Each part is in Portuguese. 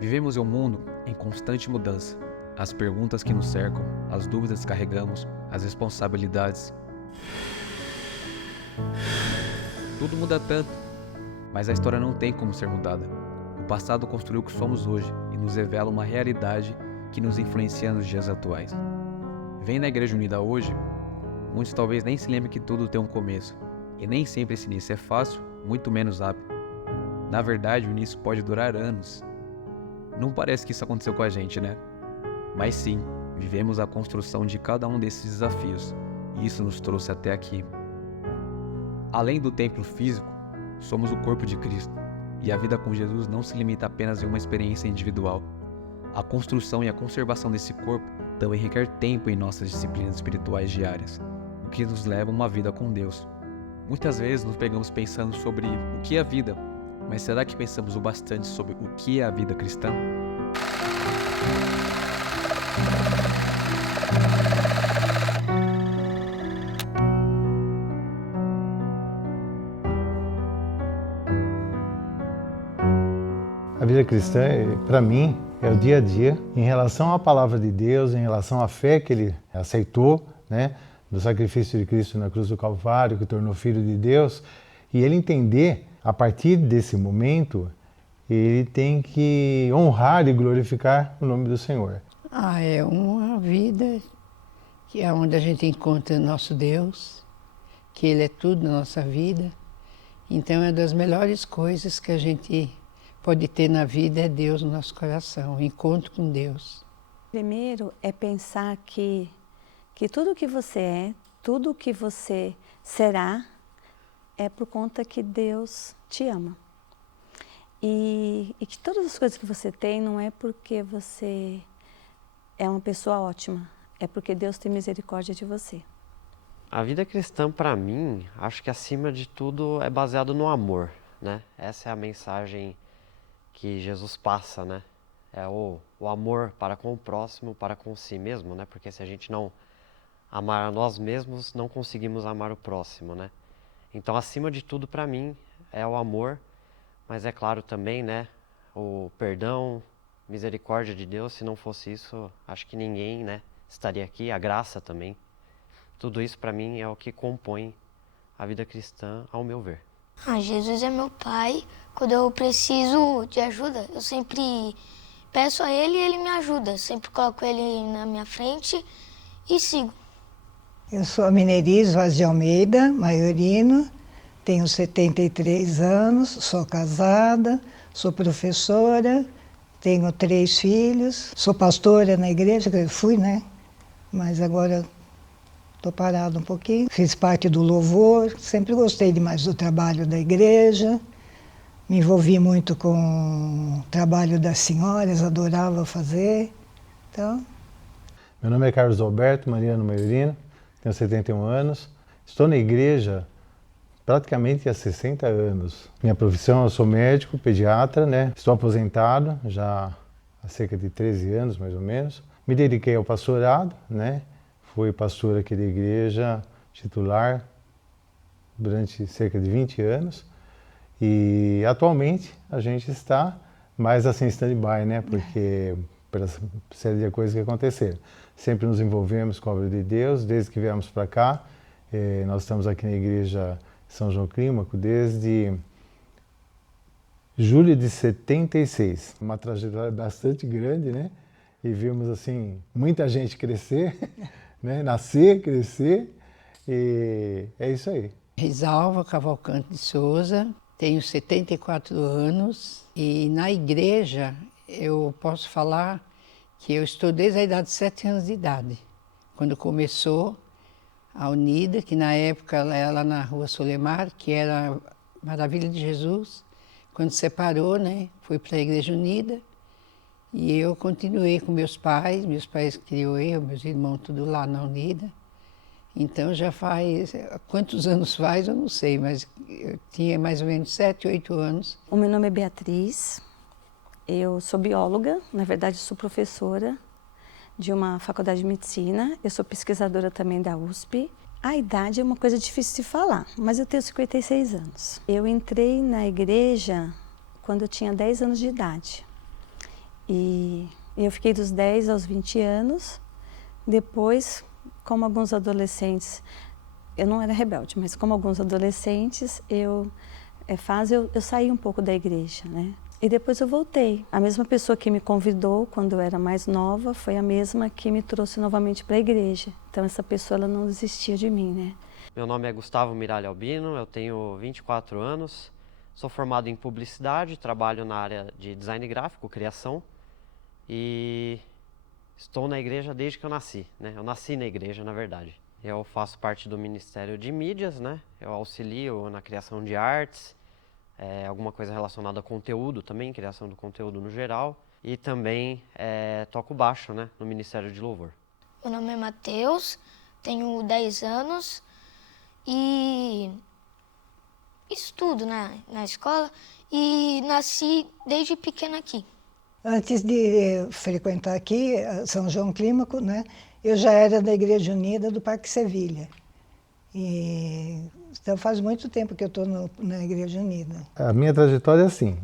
Vivemos em um mundo em constante mudança. As perguntas que nos cercam, as dúvidas que carregamos, as responsabilidades. Tudo muda tanto, mas a história não tem como ser mudada. O passado construiu o que somos hoje e nos revela uma realidade que nos influencia nos dias atuais. Vem na Igreja Unida hoje, muitos talvez nem se lembrem que tudo tem um começo, e nem sempre esse início é fácil, muito menos rápido. Na verdade, o início pode durar anos. Não parece que isso aconteceu com a gente, né? Mas sim, vivemos a construção de cada um desses desafios, e isso nos trouxe até aqui. Além do templo físico, somos o corpo de Cristo, e a vida com Jesus não se limita apenas em uma experiência individual. A construção e a conservação desse corpo também requer tempo em nossas disciplinas espirituais diárias, o que nos leva a uma vida com Deus. Muitas vezes nos pegamos pensando sobre o que é a vida, mas será que pensamos o bastante sobre o que é a vida cristã? A vida cristã, para mim, é o dia a dia em relação à palavra de Deus, em relação à fé que ele aceitou, né, do sacrifício de Cristo na cruz do Calvário, que tornou filho de Deus, e ele entender, a partir desse momento, ele tem que honrar e glorificar o nome do Senhor. É uma vida que é onde a gente encontra nosso Deus, que Ele é tudo na nossa vida. Então é uma das melhores coisas que a gente pode ter na vida é Deus no nosso coração, o encontro com Deus. Primeiro é pensar que tudo que você é, tudo que você será, é por conta que Deus te ama. E que todas as coisas que você tem não é porque você é uma pessoa ótima, é porque Deus tem misericórdia de você. A vida cristã, para mim, acho que acima de tudo é baseado no amor, né? Essa é a mensagem que Jesus passa, né? É o amor para com o próximo, para com si mesmo, né? Porque se a gente não amar a nós mesmos, não conseguimos amar o próximo, né? Então, acima de tudo, para mim, é o amor, mas é claro também, né? O perdão, misericórdia de Deus. Se não fosse isso, acho que ninguém, né, estaria aqui. A graça também. Tudo isso, para mim, é o que compõe a vida cristã, ao meu ver. Jesus é meu pai. Quando eu preciso de ajuda, eu sempre peço a ele e ele me ajuda. Eu sempre coloco ele na minha frente e sigo. Eu sou a Mineriz Vaz de Almeida, Maiorino, tenho 73 anos, sou casada, sou professora, tenho 3 filhos, sou pastora na igreja, que eu fui, né? Mas agora estou parada um pouquinho. Fiz parte do louvor, sempre gostei demais do trabalho da igreja, me envolvi muito com o trabalho das senhoras, adorava fazer, então... Meu nome é Carlos Alberto Mariano Maiorino, tenho 71 anos, estou na igreja praticamente há 60 anos. Minha profissão, eu sou médico, pediatra, né? Estou aposentado já há cerca de 13 anos, mais ou menos. Me dediquei ao pastorado, né? Fui pastor aqui da igreja, titular, durante cerca de 20 anos. E atualmente a gente está mais assim em stand-by, né? Porque pela série de coisas que aconteceram. Sempre nos envolvemos com a obra de Deus, desde que viemos para cá. Nós estamos aqui na igreja São João Clímaco desde julho de 76. Uma trajetória bastante grande, né? E vimos assim muita gente crescer, né? Nascer, crescer, e é isso aí. Risalva Cavalcante de Souza, tenho 74 anos e na igreja eu posso falar que eu estou desde a idade de 7 anos de idade, quando começou a Unida, que na época ela era lá na Rua Solemar, que era Maravilha de Jesus. Quando separou, né, fui para a Igreja Unida e eu continuei com meus pais criou eu, meus irmãos, tudo lá na Unida. Então já faz, quantos anos faz eu não sei, mas eu tinha mais ou menos 7, 8 anos. O meu nome é Beatriz, eu sou bióloga, na verdade sou professora de uma faculdade de medicina, eu sou pesquisadora também da USP. A idade é uma coisa difícil de falar, mas eu tenho 56 anos. Eu entrei na igreja quando eu tinha 10 anos de idade. E eu fiquei dos 10 aos 20 anos. Depois, como alguns adolescentes, eu não era rebelde, mas como alguns adolescentes, eu saí um pouco da igreja, né? E depois eu voltei. A mesma pessoa que me convidou quando eu era mais nova foi a mesma que me trouxe novamente para a igreja. Então essa pessoa ela não desistia de mim, né? Meu nome é Gustavo Miralha Albino, eu tenho 24 anos, sou formado em publicidade, trabalho na área de design gráfico, criação e estou na igreja desde que eu nasci, né? Eu nasci na igreja, na verdade. Eu faço parte do Ministério de Mídias, né? Eu auxilio na criação de artes, alguma coisa relacionada a conteúdo também, criação do conteúdo no geral. E também toco baixo, né? No Ministério de Louvor. Meu nome é Matheus, tenho 10 anos e estudo na escola e nasci desde pequena aqui. Antes de frequentar aqui, São João Clímaco, né, eu já era da Igreja Unida do Parque Sevilha. Então faz muito tempo que eu estou na Igreja Unida. A minha trajetória é assim,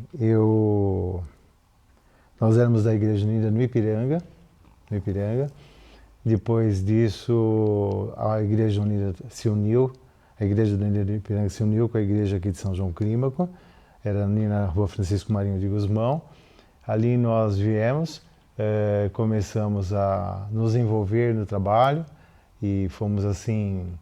nós éramos da Igreja Unida no Ipiranga. Depois disso, a Igreja Unida se uniu, a Igreja Unida do Ipiranga se uniu com a igreja aqui de São João Clímaco, era ali na Rua Francisco Marinho de Guzmão. Ali nós viemos, começamos a nos envolver no trabalho e fomos assim,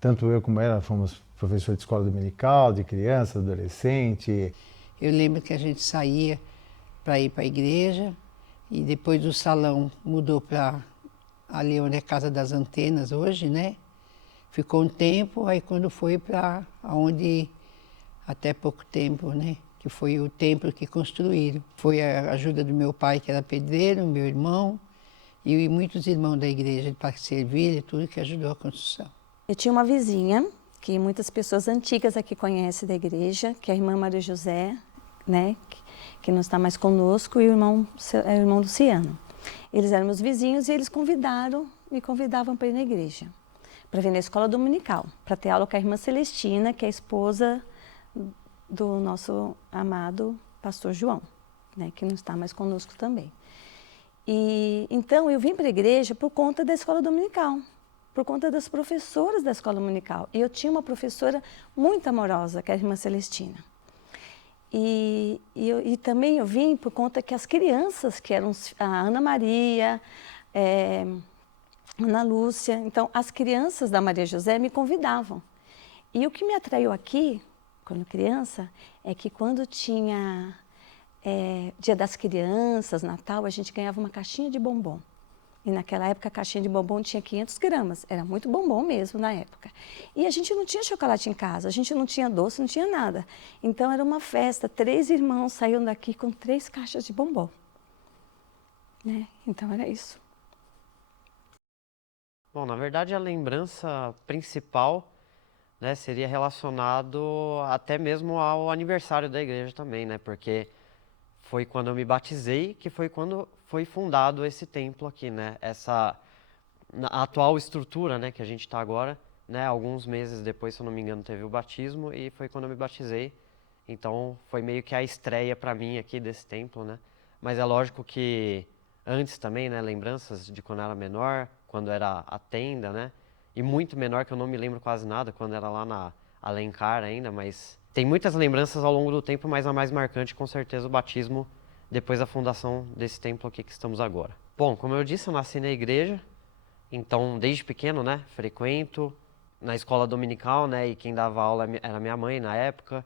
tanto eu como ela, fomos professor de escola dominical, de criança, adolescente. Eu lembro que a gente saía para ir para a igreja e depois do salão mudou para ali onde é a Casa das Antenas hoje, né? Ficou um tempo, aí quando foi para onde até pouco tempo, né? Que foi o templo que construíram. Foi a ajuda do meu pai, que era pedreiro, meu irmão, e muitos irmãos da igreja de Parque Sevilha, tudo que ajudou a construção. Eu tinha uma vizinha, que muitas pessoas antigas aqui conhecem da igreja, que é a irmã Maria José, né? Que não está mais conosco, e o irmão Luciano. Eles eram meus vizinhos e eles me convidavam para ir na igreja, para vir na escola dominical, para ter aula com a irmã Celestina, que é a esposa do nosso amado pastor João, né, que não está mais conosco também. E então eu vim para a igreja por conta da escola dominical, por conta das professoras da escola dominical. E eu tinha uma professora muito amorosa, que é a irmã Celestina. E também eu vim por conta que as crianças, que eram a Ana Maria, Ana Lúcia, então as crianças da Maria José me convidavam. E o que me atraiu aqui, quando criança, é que quando tinha Dia das Crianças, Natal, a gente ganhava uma caixinha de bombom. E naquela época a caixinha de bombom tinha 500 gramas, era muito bombom mesmo na época. E a gente não tinha chocolate em casa, a gente não tinha doce, não tinha nada. Então era uma festa, 3 irmãos saíam daqui com 3 caixas de bombom. Né? Então era isso. Bom, na verdade a lembrança principal, né, seria relacionado até mesmo ao aniversário da igreja também, né? Porque foi quando eu me batizei, que foi quando foi fundado esse templo aqui, né? A atual estrutura, né, que a gente está agora, né? Alguns meses depois, se eu não me engano, teve o batismo e foi quando eu me batizei. Então foi meio que a estreia para mim aqui desse templo, né? Mas é lógico que antes também, né, lembranças de quando eu era menor, quando era a tenda, né? E muito menor, que eu não me lembro quase nada, quando era lá na Alencar ainda, mas tem muitas lembranças ao longo do tempo, mas a mais marcante, com certeza, o batismo depois da fundação desse templo aqui que estamos agora. Bom, como eu disse, eu nasci na igreja, então desde pequeno, né, frequento na escola dominical, né, e quem dava aula era minha mãe na época.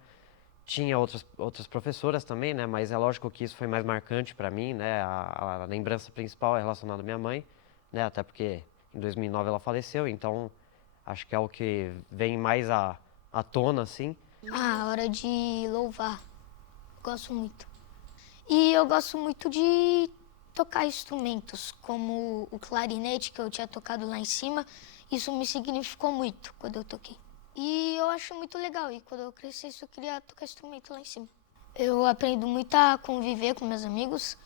Tinha outras professoras também, né, mas é lógico que isso foi mais marcante para mim, né, a lembrança principal é relacionada à minha mãe, né, até porque em 2009 ela faleceu, então acho que é o que vem mais à tona, assim. A hora de louvar, gosto muito. E eu gosto muito de tocar instrumentos, como o clarinete que eu tinha tocado lá em cima, isso me significou muito quando eu toquei. E eu acho muito legal, e quando eu crescesse eu queria tocar instrumento lá em cima. Eu aprendo muito a conviver com meus amigos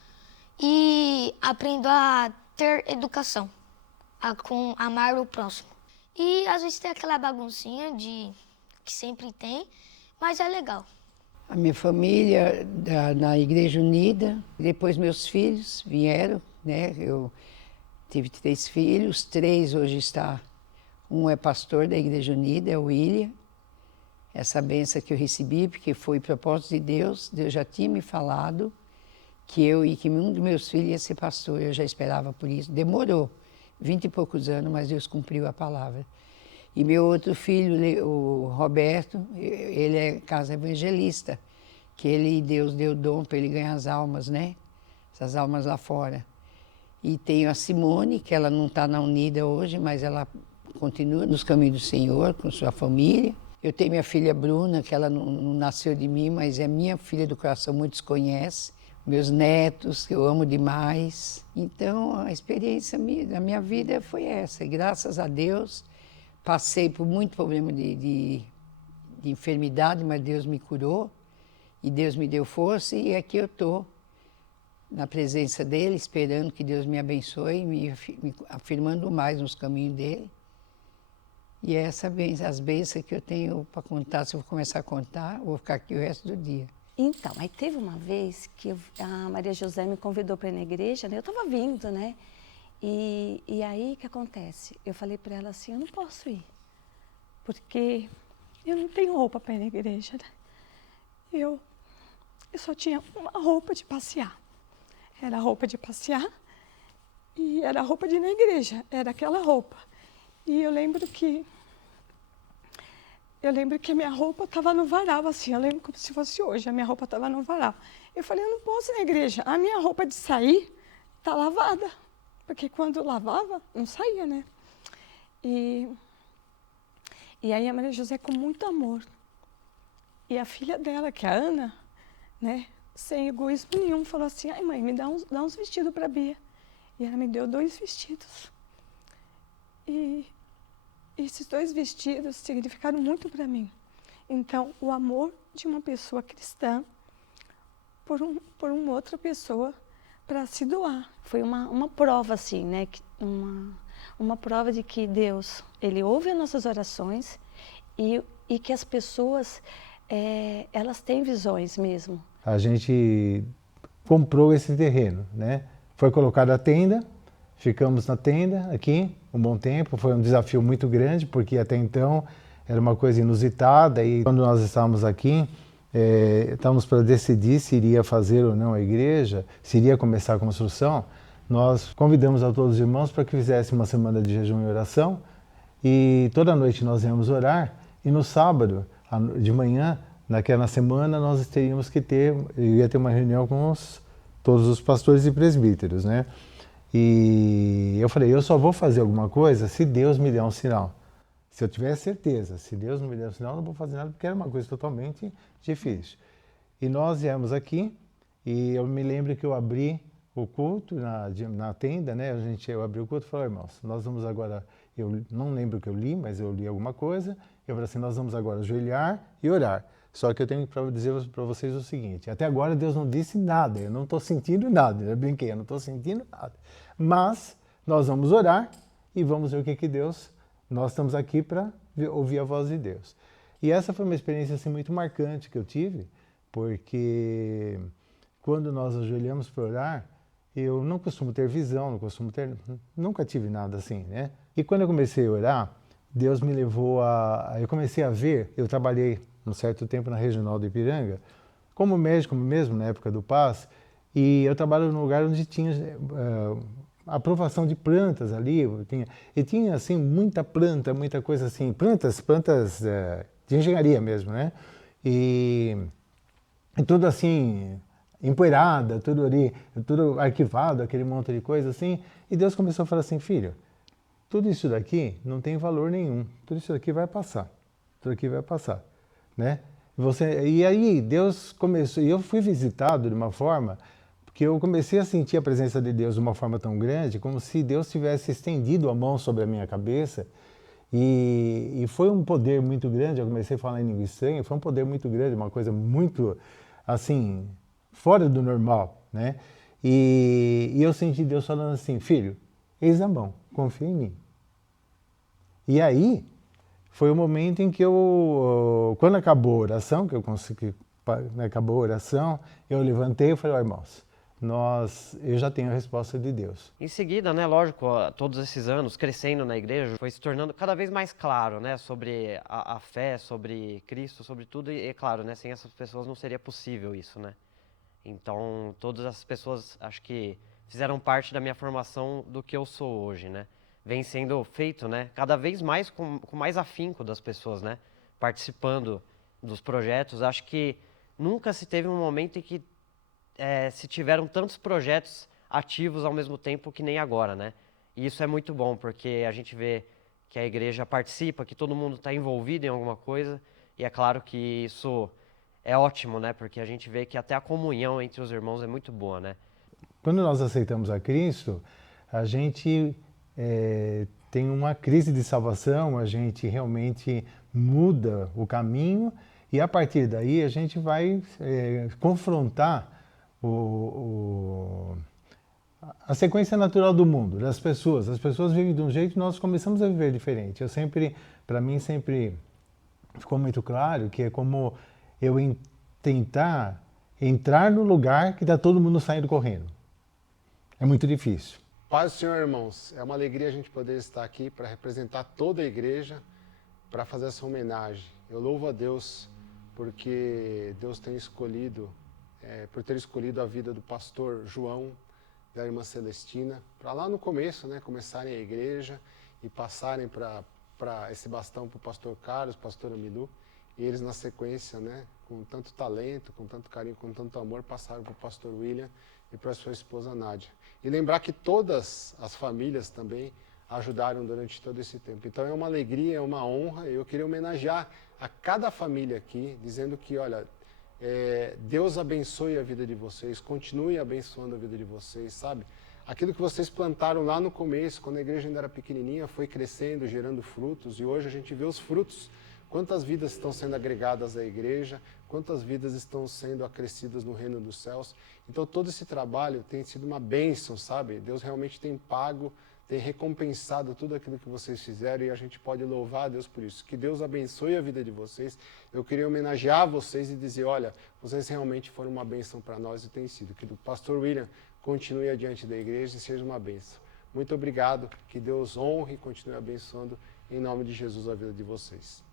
e aprendo a ter educação, a amar o próximo. E às vezes tem aquela baguncinha que sempre tem, mas é legal. A minha família na Igreja Unida, depois meus filhos vieram, né? Eu tive 3 filhos, 3 hoje está. Um é pastor da Igreja Unida, é o William. Essa benção que eu recebi, porque foi propósito de Deus, Deus já tinha me falado que um dos meus filhos ia ser pastor, eu já esperava por isso. Demorou 20 e poucos anos, mas Deus cumpriu a palavra. E meu outro filho, o Roberto, ele é casa evangelista, que Deus deu dom para ele ganhar as almas, né? Essas almas lá fora. E tenho a Simone, que ela não está na Unida hoje, mas ela continua nos caminhos do Senhor, com sua família. Eu tenho minha filha Bruna, que ela não nasceu de mim, mas é minha filha do coração, muitos conhecem. Meus netos, que eu amo demais. Então, a experiência da minha vida foi essa. E graças a Deus, passei por muito problema de enfermidade, mas Deus me curou. E Deus me deu força e aqui eu estou, na presença dEle, esperando que Deus me abençoe, me afirmando mais nos caminhos dEle. E é as bênçãos que eu tenho para contar. Se eu vou começar a contar, vou ficar aqui o resto do dia. Então, aí teve uma vez que a Maria José me convidou para ir na igreja, né? Eu estava vindo, né? E aí, o que acontece? Eu falei para ela assim, eu não posso ir, porque eu não tenho roupa para ir na igreja, né? Eu só tinha uma roupa de passear. Era a roupa de passear e era a roupa de ir na igreja, era aquela roupa. E eu lembro que a minha roupa estava no varal, assim, eu lembro como se fosse hoje, a minha roupa estava no varal. Eu falei, eu não posso ir na igreja, a minha roupa de sair está lavada, porque quando lavava, não saía, né? E aí a Maria José, com muito amor, e a filha dela, que é a Ana, né, sem egoísmo nenhum, falou assim, ai mãe, me dá uns vestidos para a Bia. E ela me deu 2 vestidos. E esses 2 vestidos significaram muito para mim. Então, o amor de uma pessoa cristã por uma outra pessoa para se doar. Foi uma prova, assim, né? Uma prova de que Deus, Ele ouve as nossas orações e que as pessoas, elas têm visões mesmo. A gente comprou esse terreno, né? Foi colocada a tenda, ficamos na tenda aqui um bom tempo. Foi um desafio muito grande, porque até então era uma coisa inusitada. E quando nós estávamos aqui, estávamos para decidir se iria fazer ou não a igreja, se iria começar a construção. Nós convidamos a todos os irmãos para que fizessem uma semana de jejum e oração. E toda noite nós íamos orar. E no sábado, de manhã, naquela semana, nós teríamos que ia ter uma reunião com todos os pastores e presbíteros, né? E eu falei, eu só vou fazer alguma coisa se Deus me der um sinal. Se eu tiver certeza, se Deus não me der um sinal, eu não vou fazer nada, porque era uma coisa totalmente difícil. E nós viemos aqui, e eu me lembro que eu abri o culto na tenda, né? Eu abri o culto e falei, irmãos, nós vamos agora, eu não lembro o que eu li, mas eu li alguma coisa, eu falei assim, nós vamos agora ajoelhar e orar. Só que eu tenho para dizer para vocês o seguinte, até agora Deus não disse nada, eu não estou sentindo nada, eu brinquei, eu não estou sentindo nada. Mas nós vamos orar e vamos ver o que Deus, nós estamos aqui para ouvir a voz de Deus. E essa foi uma experiência assim, muito marcante que eu tive, porque quando nós ajoelhamos para orar, eu não costumo ter visão, nunca tive nada assim, né? E quando eu comecei a orar, Deus me levou eu comecei a ver, eu trabalhei um certo tempo na Regional do Ipiranga, como médico mesmo, na época do PAS, e eu trabalho num lugar onde tinha aprovação de plantas ali, e tinha assim muita planta, muita coisa assim, plantas de engenharia mesmo, né? E tudo assim, empoeirada, tudo ali, tudo arquivado, aquele monte de coisa assim, e Deus começou a falar assim, filho, tudo isso daqui não tem valor nenhum, tudo isso daqui vai passar, tudo aqui vai passar. Né? E aí Deus começou, e eu fui visitado de uma forma que eu comecei a sentir a presença de Deus de uma forma tão grande, como se Deus tivesse estendido a mão sobre a minha cabeça, e foi um poder muito grande. Eu comecei a falar em língua estranha, foi um poder muito grande, uma coisa muito, assim, fora do normal, né? E eu senti Deus falando assim, filho, eis a mão, confia em mim. E aí foi o momento em que quando acabou a oração, que eu consegui né, acabou a oração, eu levantei e falei, ó, irmãos, eu já tenho a resposta de Deus. Em seguida, né, lógico, todos esses anos crescendo na igreja, foi se tornando cada vez mais claro, né, sobre a fé, sobre Cristo, sobre tudo, e claro, né, sem essas pessoas não seria possível isso, né. Então, todas essas pessoas, acho que fizeram parte da minha formação do que eu sou hoje, né. Vem sendo feito, né, cada vez mais com mais afinco das pessoas, né, participando dos projetos. Acho que nunca se teve um momento em que se tiveram tantos projetos ativos ao mesmo tempo que nem agora, né? E isso é muito bom, porque a gente vê que a igreja participa, que todo mundo está envolvido em alguma coisa, e é claro que isso é ótimo, né? Porque a gente vê que até a comunhão entre os irmãos é muito boa, né? Quando nós aceitamos a Cristo, a gente tem uma crise de salvação, a gente realmente muda o caminho, e a partir daí a gente vai confrontar a sequência natural do mundo, das pessoas. As pessoas vivem de um jeito e nós começamos a viver diferente. Para mim sempre ficou muito claro que é como eu tentar entrar no lugar que está todo mundo saindo correndo. É muito difícil. Paz do Senhor, irmãos. É uma alegria a gente poder estar aqui para representar toda a igreja, para fazer essa homenagem. Eu louvo a Deus porque Deus tem escolhido, por ter escolhido a vida do pastor João, da irmã Celestina, para lá no começo, né, começarem a igreja e passarem para esse bastão para o pastor Carlos, pastor Amilu, e eles na sequência, né, com tanto talento, com tanto carinho, com tanto amor, passaram para o pastor William e para a sua esposa Nádia. E lembrar que todas as famílias também ajudaram durante todo esse tempo. Então é uma alegria, é uma honra, eu queria homenagear a cada família aqui, dizendo que, olha, Deus abençoe a vida de vocês, continue abençoando a vida de vocês, sabe? Aquilo que vocês plantaram lá no começo, quando a igreja ainda era pequenininha, foi crescendo, gerando frutos, e hoje a gente vê os frutos. Quantas vidas estão sendo agregadas à igreja, quantas vidas estão sendo acrescidas no reino dos céus. Então todo esse trabalho tem sido uma bênção, sabe? Deus realmente tem pago, tem recompensado tudo aquilo que vocês fizeram, e a gente pode louvar a Deus por isso. Que Deus abençoe a vida de vocês. Eu queria homenagear vocês e dizer, olha, vocês realmente foram uma bênção para nós e tem sido. Que o pastor William continue adiante da igreja e seja uma bênção. Muito obrigado, que Deus honre e continue abençoando em nome de Jesus a vida de vocês.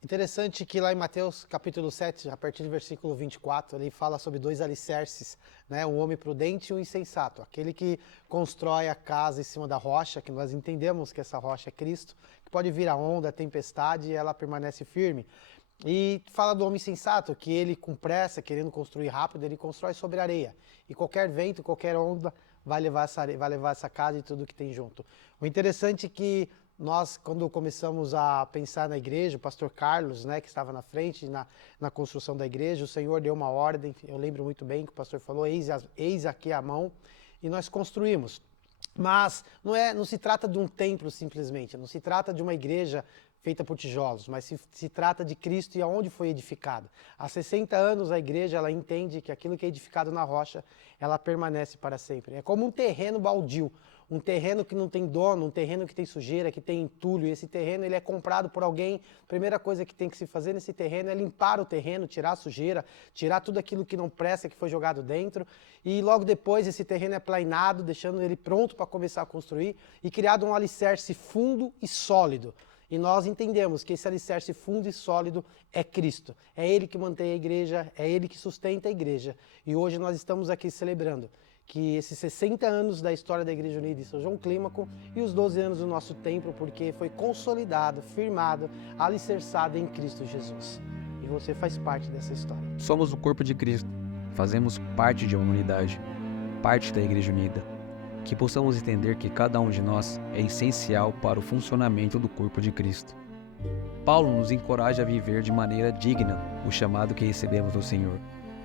Interessante que lá em Mateus capítulo 7, a partir do versículo 24, ele fala sobre dois alicerces, né? Um homem prudente e um insensato. Aquele que constrói a casa em cima da rocha, que nós entendemos que essa rocha é Cristo, que pode vir a onda, a tempestade, e ela permanece firme. E fala do homem insensato, que ele com pressa, querendo construir rápido, ele constrói sobre areia. E qualquer vento, qualquer onda vai levar essa casa e tudo que tem junto. O interessante é que nós, quando começamos a pensar na igreja, o pastor Carlos, né, que estava na frente, na construção da igreja, o Senhor deu uma ordem, eu lembro muito bem que o pastor falou, eis aqui a mão, e nós construímos. Mas não se trata de um templo simplesmente, não se trata de uma igreja feita por tijolos, mas se trata de Cristo e aonde foi edificado. Há 60 anos a igreja ela entende que aquilo que é edificado na rocha, ela permanece para sempre. É como um terreno baldio, um terreno que não tem dono, um terreno que tem sujeira, que tem entulho, e esse terreno ele é comprado por alguém. A primeira coisa que tem que se fazer nesse terreno é limpar o terreno, tirar a sujeira, tirar tudo aquilo que não presta, que foi jogado dentro, e logo depois esse terreno é plainado, deixando ele pronto para começar a construir, e criado um alicerce fundo e sólido. E nós entendemos que esse alicerce fundo e sólido é Cristo. É Ele que mantém a igreja, é Ele que sustenta a igreja. E hoje nós estamos aqui celebrando que esses 60 anos da história da Igreja Unida em São João Clímaco e os 12 anos do nosso templo, porque foi consolidado, firmado, alicerçado em Cristo Jesus. E você faz parte dessa história. Somos o corpo de Cristo, fazemos parte de uma unidade, parte da Igreja Unida. Que possamos entender que cada um de nós é essencial para o funcionamento do corpo de Cristo. Paulo nos encoraja a viver de maneira digna o chamado que recebemos do Senhor.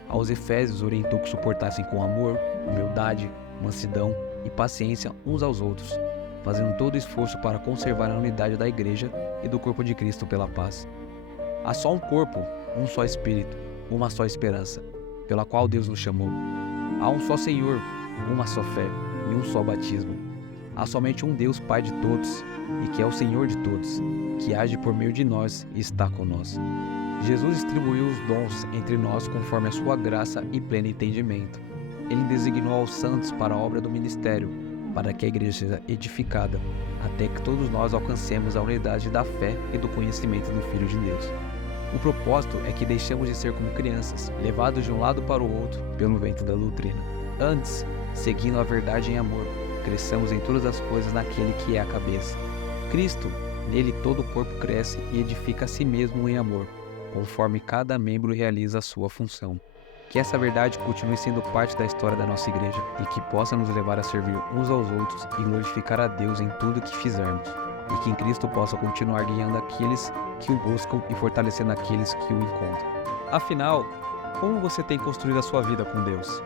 Aos Efésios orientou que suportassem com amor, humildade, mansidão e paciência uns aos outros, fazendo todo esforço para conservar a unidade da igreja e do corpo de Cristo pela paz. Há só um corpo, um só Espírito, uma só esperança, pela qual Deus nos chamou. Há um só Senhor, uma só fé e um só batismo. Há somente um Deus Pai de todos, e que é o Senhor de todos, que age por meio de nós e está conosco. Jesus distribuiu os dons entre nós conforme a sua graça e pleno entendimento. Ele designou aos santos para a obra do ministério, para que a igreja seja edificada, até que todos nós alcancemos a unidade da fé e do conhecimento do Filho de Deus. O propósito é que deixemos de ser como crianças, levados de um lado para o outro pelo vento da doutrina. Antes, seguindo a verdade em amor, cresçamos em todas as coisas naquele que é a cabeça. Cristo, nele todo o corpo cresce e edifica a si mesmo em amor, conforme cada membro realiza a sua função. Que essa verdade continue sendo parte da história da nossa igreja e que possa nos levar a servir uns aos outros e glorificar a Deus em tudo que fizermos. E que em Cristo possa continuar guiando aqueles que o buscam e fortalecendo aqueles que o encontram. Afinal, como você tem construído a sua vida com Deus?